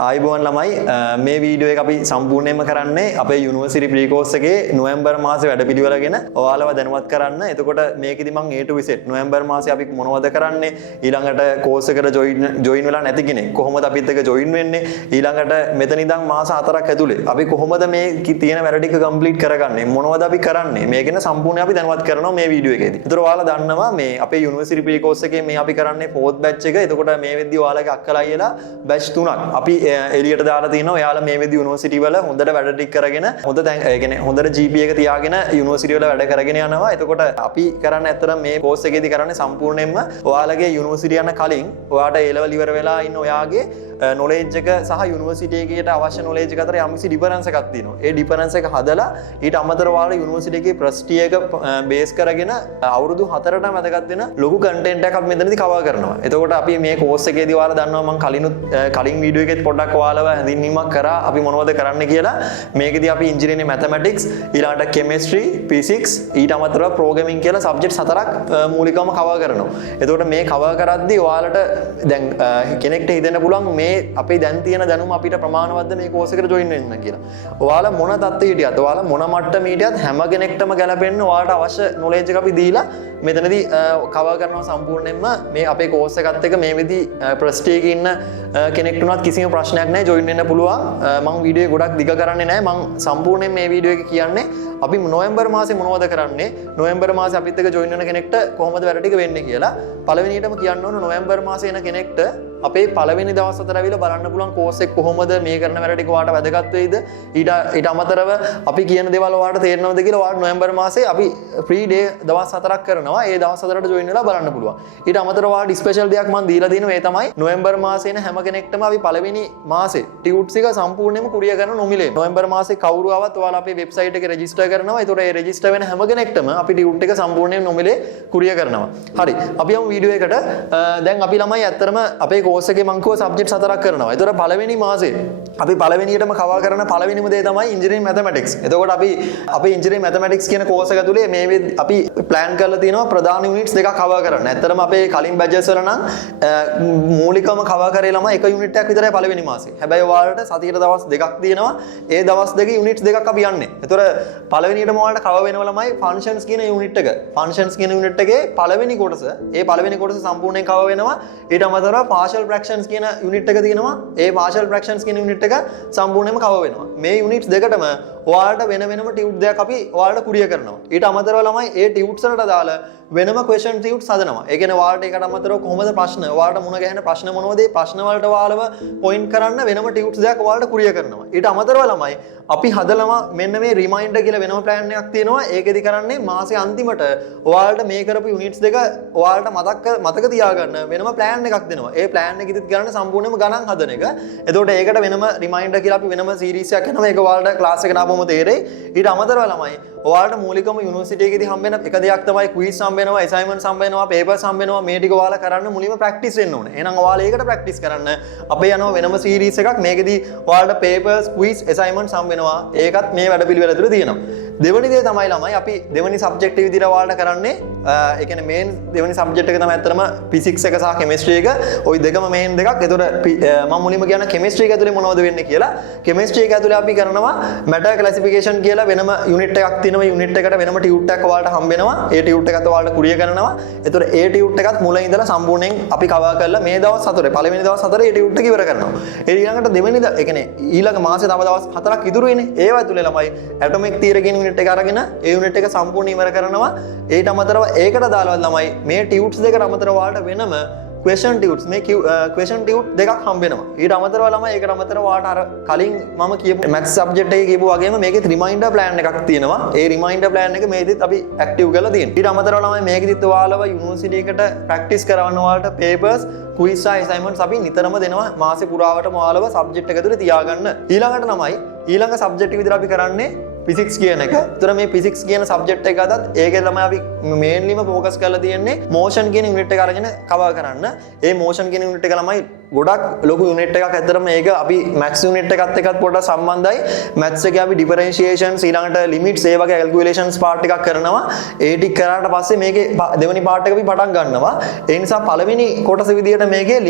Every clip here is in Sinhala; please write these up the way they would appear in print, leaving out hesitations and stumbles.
ආයිබෝන් ළමයි මේ වීඩියෝ එක අපි සම්පූර්ණයෙන්ම කරන්නේ අපේ යුනිවර්සිටි ප්‍රී කෝස් එකේ නොවැම්බර් මාසේ වැඩපිළිවෙල ගැන ඔයාලව දැනුවත් කරන්න. එතකොට මේකෙදි මම A to Z නොවැම්බර් මාසේ අපි මොනවද කරන්නේ? ඊළඟට කෝස් එකට ජොයින් වෙලා නැති කෙනෙක් කොහොමද අපිත් එක්ක ජොයින් වෙන්නේ? ඊළඟට මෙතන ඉඳන් මාස 4ක් ඇතුලේ අපි කොහොමද මේ තියෙන වැඩ ටික කම්ප්ලීට් කරගන්නේ? මොනවද අපි කරන්නේ? මේ ගැන සම්පූර්ණයෙන් අපි දැනුවත් කරනවා මේ වීඩියෝ එකේදී. ඒතර ඔයාලා දන්නවා මේ අපේ යුනිවර්සිටි ප්‍රී කෝස් එකේ මේ අපි කරන්නේ 4th batch එක. එතකොට මේ වෙද්දී ඔයාලගේ අක්කලා අයියලා batch 3ක් අපි එලියට දාලා තියෙනවා. ඔයාලා මේ වෙද්දී යුනිවර්සිටි වල හොඳට වැඩ ටික කරගෙන හොඳ ඒ කියන්නේ හොඳට GPA එක තියාගෙන යුනිවර්සිටි වල වැඩ කරගෙන යනවා. එතකොට අපි කරන්නේ ඇත්තටම මේ කෝස් එකේදී කරන්නේ සම්පූර්ණයෙන්ම ඔයාලගේ යුනිවර්සිටි යන කලින් ඔයාට A level ඉවර වෙලා ඉන්න ඔයාගේ knowledge එක සහ යුනිවර්සිටි එකේට අවශ්‍ය knowledge එක අතර යම්කිසි difference එකක් තියෙනවා. ඒ difference එක හදලා ඊට අමතරව ඔයාලා යුනිවර්සිටි එකේ ප්‍රස්ටි එක බේස් කරගෙන අවුරුදු 4ටම වැදගත් වෙන ලොකු content එකක් අපි මෙතනදී cover කරනවා. එතකොට අපි මේ කෝස් එකේදී ඔයාලා දන්නවා මම කලින් වීඩියෝ එකෙත් පොඩ්ඩක් ඔයාලව හැඳින්වීමක් කරා අපි මොනවද කරන්න කියලා. මේකෙදී අපි engineering mathematics ඊළඟට chemistry physics ඊට අමතරව programming කියලා subjects 4ක් මූලිකවම cover කරනවා. එතකොට මේ cover කරද්දී ඔයාලට දැන් කෙනෙක්ට හිතෙන්න පුළුවන් මේ අපේ දැන් තියෙන දැනුම අපිට ප්‍රමාණවත්ද මේ කෝස් එකට ජොයින් වෙන්න කියලා. ඔයාලා මොන තත්ත්වෙ හිටියත් ඔයාලා මොන මට්ටමේ හිටියත් හැම කෙනෙක්ටම ගැලපෙන්න ඔයාලට අවශ්‍ය knowledge එක අපි දීලා මෙතනදී cover කරනවා සම්පූර්ණයෙන්ම මේ අපේ කෝස් එකත් එක්ක මේ විදි ප්‍රස්ටි එකේ ඉන්න කෙනෙක්ට උනත් කිසිම ප්‍රශ්නයක් නැහැ ජොයින් වෙන්න පුළුවන්. මම වීඩියෝ ගොඩක් දිග කරන්නේ නැහැ. මම සම්පූර්ණයෙන් මේ වීඩියෝ එක කියන්නේ අපි නොවැම්බර් මාසේ මොනවද කරන්නේ? නොවැම්බර් මාසේ අපිත් එක්ක ජොයින් වෙන කෙනෙක්ට කොහොමද වැඩ ටික වෙන්නේ කියලා. පළවෙනියටම කියන්න ඕන නොවැම්බර් මාසේ එන කෙනෙක්ට අපේ පළවෙනි දවස් 4 ඇවිල්ලා බලන්න පුළුවන් කෝස් එක කොහොමද මේ කරන වැඩ ටික ඔයාලට වැදගත් වෙයිද? ඊට අමතරව අපි කියන දේවල් ඔයාලට තේරෙනවද කියලා ඔයාලට නොවැම්බර් මාසේ අපි ෆ්‍රී ඩේ දවස් 4ක් කරනවා. ඒ දවස් 4ට ජොයින් වෙලා බලන්න පුළුවන්. ඊට අමතරව ඔයාලට ස්පෙෂල් දෙයක් මම දීලා තියෙනවා. ඒ තමයි නොවැම්බර් මාසේ එන හැම කෙනෙක්ටම අපි පළවෙනි මාසේ ටියුට්ස් එක සම්පූර්ණයෙන්ම කුරිය කරන නොමිලේ. නොවැම්බර් මාසේ කවුරු ආවත් ඔයාලා අපේ වෙබ්සයිට් එකේ රෙජිස්ටර් කරනවා. ඒතකොට ඒ රෙජිස්ටර් වෙන හැම කෙනෙක්ටම අපි ටියුට් එක සම්පූර්ණයෙන් නොමිලේ කුරිය කරනවා. හරි. අපි යමු වීඩියෝ එකට. දැන් අපි ළමයි ඇත්තටම අපේ කෝස් එකේ මම කිව්වා සබ්ජෙක්ට් 4ක් කරනවා. ඒතකොට පළවෙනි මාසේ අපි පළවෙනියටම කවර් කරන පළවෙනිම දේ තමයි engineering mathematics. එතකොට අපි engineering mathematics කියන කෝස් එක ඇතුලේ මේ අපි plan කරලා තියෙනවා ප්‍රධාන units දෙකක් කවර් කරන්න. ඇත්තටම අපේ කලින් batches වල නම් මූලිකවම කවර් කරේ ළමයි එක unit එකක් විතරයි පළවෙනි මාසේ. හැබැයි ඔයාලට සතියට දවස් දෙකක් තියෙනවා. ඒ දවස් දෙකේ units දෙකක් අපි යන්නේ. එතකොට පළවෙනියටම ඔයාලට කවර් වෙනව ළමයි functions කියන unit එක. functions කියන unit එකේ පළවෙනි කොටස. ඒ පළවෙනි කොටස සම්පූර්ණයෙන් කවර් වෙනවා. ඊට අමතරව partial fractions කියන unit එක තියෙනවා. ඒ partial fractions කියන unit එක සම්පූර්ණයෙන්ම කවර් වෙනවා. මේ units දෙකටම ඔයාලට වෙනම ටියුට් දෙයක් අපි ඔයාලට කුරිය කරනවා. ඊට අමතරව ළමයි ඒ ටියුට්ස් වලට දාලා වෙනම question ටියුට්ස් හදනවා. ඒ කියන්නේ ඔයාලට ඒකට අමතරව කොහොමද ප්‍රශ්න ඔයාලට මුණ ගැහෙන ප්‍රශ්න මොනවද? ඒ ප්‍රශ්න වලට ඔයාලව පොයින්ට් කරන්න වෙනම ටියුට්ස් දෙයක් ඔයාලට කුරිය කරනවා. ඊට අමතරව ළමයි අපි හදනවා මෙන්න මේ රිමයින්ඩර් කියලා වෙනම ප්ලෑන් එකක් තියෙනවා. ඒකෙදි කරන්නේ මාසේ අන්තිමට ඔයාලට මේ කරපු යුනිට්ස් දෙක ඔයාලට මතක තියාගන්න වෙනම ප්ලෑන් එකක් දෙනවා. ඒ ප්ලෑන් එකෙදිත් කරන්නේ සම්පූර්ණයෙන්ම ගණන් හදන එක. එතකොට ඒකට වෙනම රිමයින්ඩර් කියලා අපි වෙනම සීරීස් එකක් කරනවා. ඒක ඔයාලට ක්ලාස් එකට ආවම තේරෙයි. ඊට අමතරව ළමයි ඔයාලට මූලිකම යුනිවර්සිටි එකේදී හම්බ වෙන එක දෙයක් තමයි ක්විස් හම්බ වෙනවා, අසයින්මන්ට්ස් හම්බ වෙනවා, පේපර්ස් හම්බ වෙනවා. මේ ටික ඔයාලා කරන්න මුලින්ම ප්‍රැක්ටිස් වෙන්න ඕනේ. එහෙනම් ඔයාලා ඒකට ප්‍රැක්ටිස් කරන්න අපේ යනවා වෙනම සීරීස් එකක්. මේකෙදී ඔයාලට පේපර්ස්, ක්විස්, අසයින්මන්ට්ස් හම්බ වෙනවා. ඒකත් මේ වැඩපිළිවෙල ඇතුළේ තියෙනවා. දෙවෙනි දේ තමයි ළමයි අපි දෙවෙනි සබ්ජෙක්ට් එක විදිහට ඔයාලට කරන්නේ ඒ කියන්නේ මේන් දෙවෙනි සබ්ජෙක්ට් එක තමයි ඇත්තටම ෆිසික්ස් එක සහ කෙමිස්ට්‍රි එක. ওই දෙකම මේන් දෙකක්. ඒතකොට මම මුලින්ම කියන කෙමිස්ට්‍රි එක ඇතුලේ මොනවද වෙන්නේ කියලා. කෙමිස්ට්‍රි එක ඇතුලේ අපි කරනවා මැටර් ක්ලාසිෆිකේෂන් කියලා වෙනම යුනිට් එකක් තියෙනවා. යුනිට් එකට වෙනම ටියුට් එකක් ඔයාලට හම්බ වෙනවා. ඒ ටියුට් එකත් ඔයාලට කුරිය කරනවා. ඒතකොට ඒ ටියුට් එකත් මුලින් ඉඳලා සම්පූර්ණයෙන් අපි කවර් කරලා මේ දවස් 4 පළවෙනි දවස් 4 ඒ ටියුට් එක ඉවර කරනවා. ඒ ඊළඟට දෙවෙනි ඒ කියන්නේ ඊළඟ මාසේ තව දවස් 4ක් ඉතුරු වෙන්නේ. ඒව ඇතුලේ ළමයි ඇටොමික් තියරි කියන යුනිට් එක අරගෙන ඒ යුනිට් එක සම්පූර්ණ ඉවර කරනවා. ඊට අමතරව ඒකට දාලා ළමයි මේ ටියුට්ස් දෙකට අමතරව ඔයාලට වෙනම question tubes මේ question tube දෙකක් හම්බ වෙනවා. ඊට අමතරව ළමයි ඒකට අමතරව ඔයාලට අර කලින් මම කියපු maths subject එකේ කියපු වගේම මේකෙත් reminder plan එකක් තියෙනවා. ඒ reminder plan එක මේකෙත් අපි active කරලා තියෙනවා. ඊට අමතරව ළමයි මේකෙදිත් ඔයාලව යුනිවර්සිටි එකට practice කරවන්න ඔයාලට papers quiz සහ assignments අපි නිතරම දෙනවා. මාසේ පුරාවටම ඔයාලව subject එක ඇතුලේ තියාගන්න. ඊළඟට ළමයි ඊළඟ subject එක විදිහට අපි කරන්නේ physics කියන එක. ඒතර මේ physics කියන subject එක අදත් ඒකේ ළමයි අපි mainlyම focus කරලා තියෙන්නේ motion කියන unit එක අරගෙන cover කරන්න. ඒ motion කියන unit එක ළමයි ගොඩක් ලොකු යුනිට් එකක්. ඇත්තටම මේක අපි මැත්ස් යුනිට් එකත් එක්කත් පොඩ්ඩක් සම්බන්ධයි. මැත්ස් එකේ අපි ඩිෆරෙන්ෂියේෂන්ස් ඊළඟට ලිමිට්ස් ඒ වගේ කැල්කියුලේෂන්ස් පාර්ට් එකක් කරනවා. ඒ ටික කරාට පස්සේ මේකේ දෙවෙනි පාර්ට් එක අපි පටන් ගන්නවා. ඒ නිසා පළවෙනි කොටස විදියට මේකේ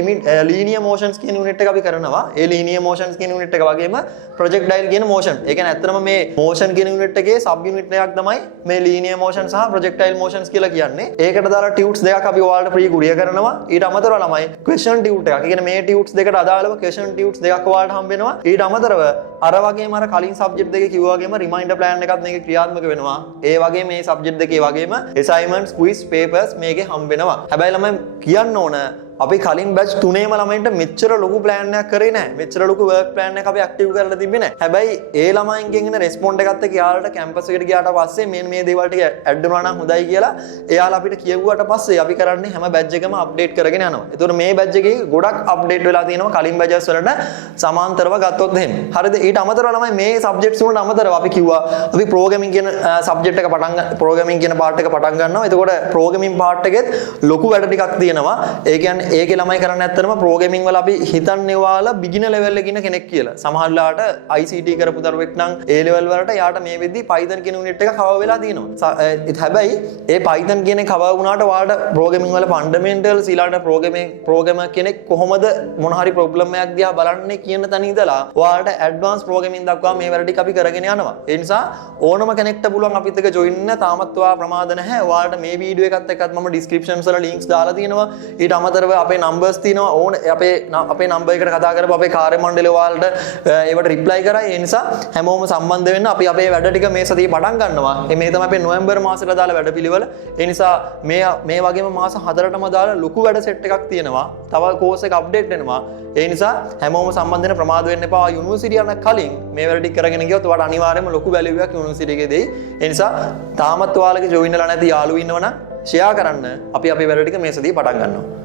ලීනියර් මෝෂන්ස් කියන යුනිට් එක අපි කරනවා. ඒ ලීනියර් මෝෂන්ස් කියන යුනිට් එක වගේම ප්‍රොජෙක්ටයිල් කියන මෝෂන්. ඒ කියන්නේ ඇත්තටම මේ මෝෂන් කියන යුනිට් එකේ සබ් යුනිට් එකක් තමයි මේ ලීනියර් මෝෂන් සහ ප්‍රොජෙක්ටයිල් මෝෂන්ස් කියලා කියන්නේ. ඒකට දාලා ටියුට්ස් දෙකක් අපි ඔයාලට ප්‍රී කුරිය කරනවා. ඊට අමතරව ළමයි ක්වෙස්චන් ටියුට් එකක්. ඒ කියන්නේ මේ ටියුට්ස් දෙකට අදාළව ක්වෙස්චන් ටියුට්ස් දෙකක් ඔයාලට හම්බ වෙනවා. ඊට අමතරව අර වගේම අර කලින් සබ්ජෙක්ට් දෙකේ කිව්වා වගේම රිමයින්ඩර් ප්ලෑන් එකක් මේකේ ක්‍රියාත්මක වෙනවා. ඒ වගේම මේ සබ්ජෙක්ට් දෙකේ වගේම assignments quiz papers මේකේ හම්බ වෙනවා. හැබැයි ළමයි කියන්න ඕන අපි කලින් බැච් 3ේම ළමයින්ට මෙච්චර ලොකු ප්ලෑන් එකක් කරේ නැහැ. මෙච්චර ලොකු වර්ක් ප්ලෑන් එකක් අපි ඇක්ටිව් කරලා තිබ්බේ නැහැ. හැබැයි ඒ ළමයින්ගෙන් එන රෙස්පොන්ඩ් එකත් එක්ක යාළුවට කැම්පස් එකට ගියාට පස්සේ මේ දේවල් ටික ඇඩ් වුණා නම් හොඳයි කියලා එයාලා අපිට කියුවාට පස්සේ අපි කරන්නේ හැම බැච් එකම අප්ඩේට් කරගෙන යනවා. ඒතකොට මේ බැච් එකේ ගොඩක් අප්ඩේට් වෙලා තියෙනවා කලින් බැචස් වලට සමාන්තරව ගත්තොත් එහෙම. හරිද? ඊට අමතරව ළමයි මේ සබ්ජෙක්ට්ස් වලට අමතරව අපි කිව්වා අපි ප්‍රෝග්‍රෑමින් කියන සබ්ජෙක්ට් එක ප්‍රෝග්‍රෑමින් කියන පාර්ට් එක පටන් ගන්නවා. එතකොට ප්‍රෝග්‍රෑමින් පාර්ට් එකෙත් ලොකු වැඩ ටිකක් තියෙනවා. ඒ කියන්නේ ඒකේ ළමයි කරන්නේ ඇත්තටම ප්‍රෝග්‍රෑමින් වල අපි හිතන්නේ වාලා බිගිනර් ලෙවල් එකේ ඉන්න කෙනෙක් කියලා. සමහරලාට ICT කරපු දරුවෙක් නම් A level වලට යාට මේ වෙද්දි Python කියන යුනිට් එක කවර් වෙලා තියෙනවා. හැබැයි ඒ Python කියන එක කවර් වුණාට ඔයාලට ප්‍රෝග්‍රෑමින් වල ෆන්ඩමෙන්ටල්ස් ඊළඟට ප්‍රෝග්‍රෑමර් කෙනෙක් කොහොමද මොන හරි ප්‍රොබ්ලම් එකක් දිහා බලන්නේ කියන තැන ඉඳලා ඔයාලට ඇඩ්වාන්ස් ප්‍රෝග්‍රෑමින් දක්වා මේ වැඩ ටික අපි කරගෙන යනවා. ඒ නිසා ඕනම කෙනෙක්ට පුළුවන් අපිත් එක්ක ජොයින් වෙන්න. තාමත් ඔයා ප්‍රමාද නැහැ. ඔයාලට මේ වීඩියෝ එකත් එක්කත් මම ඩිස්ක්‍රිප්ෂන්ස් වල ලින්ක්ස් දාලා තියෙනවා. ඊට අමතරව අපේ නම්බර්ස් තියෙනවා. ඕන අපේ නම්බර් එකට කතා කරපුවා අපේ කාර්ය මණ්ඩලය ඔයාලට ඒවට රිප්ලයි කරා. ඒ නිසා හැමෝම සම්බන්ධ වෙන්න. අපි අපේ වැඩ ටික මේ සතියේ පටන් ගන්නවා. මේ තමයි අපේ නොවැම්බර් මාසෙට දාලා වැඩපිළිවෙල. ඒ නිසා මේ වගේම මාස 4ටම දාලා ලොකු වැඩ සෙට් එකක් තියෙනවා. තව කෝස් එක අප්ඩේට් වෙනවා. ඒ නිසා හැමෝම සම්බන්ධ වෙන්න ප්‍රමාද වෙන්න එපා. යුනිවර්සිටි යන කලින් මේ වැඩ ටික කරගෙන ගියොත් ඔයාලට අනිවාර්යයෙන්ම ලොකු වැලියු එකක් යුනිවර්සිටි එකේ දෙයි. ඒ නිසා තාමත් ඔයාලගේ ජොයින් වෙලා නැති යාළුවෝ ඉන්නවනම් ෂෙයා කරන්න. අපි අපේ වැඩ ටික මේ සතියේ පටන් ගන්නවා.